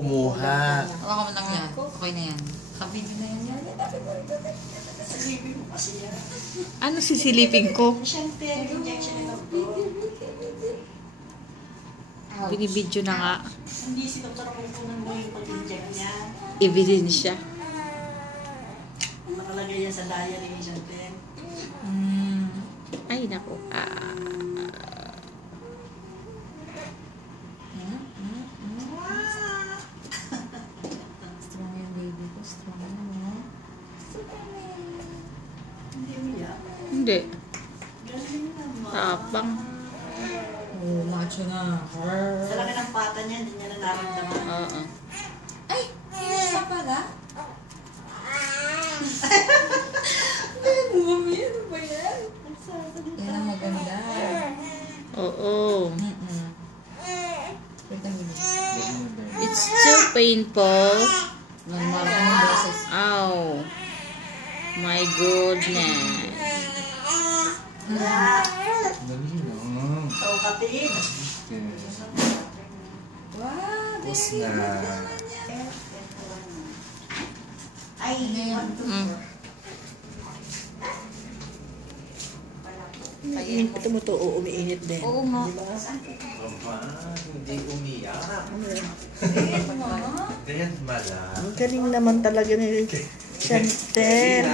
Kumuha. Hawakan mo lang yan. Okay na yan. Kabidyo na yan. Silipin mo kasi yan. Ano sisilipin ko? Siyempre, injection na doktor. Binibidyo na nga. Hindi si doktor kukunan mo yung pag-inject niya. Ebidensya. Nakalagay yan sa diary ni Chantel. Ay, naku. Strong yan, baby ko. Strong yan, no? Hindi umiyak. Hindi. Galing naman. Tapang. Oh, macho na. Sa laki ng pata niya, hindi niya na naramdaman. Oo. Ay! Siya pala? Mami, ano ba yan? Yan ang maganda. Oo. Wait a minute. It's too painful. Normal ka ng boses. Ow. My goodness. Dali lang. Ikaw kapit. Wow! Tapos na. Ay, ito mo to, umiinit din. Oo nga. Aba, hindi umiyak. Ma? Ganyan mala. Ang galing naman talaga ni Chantel.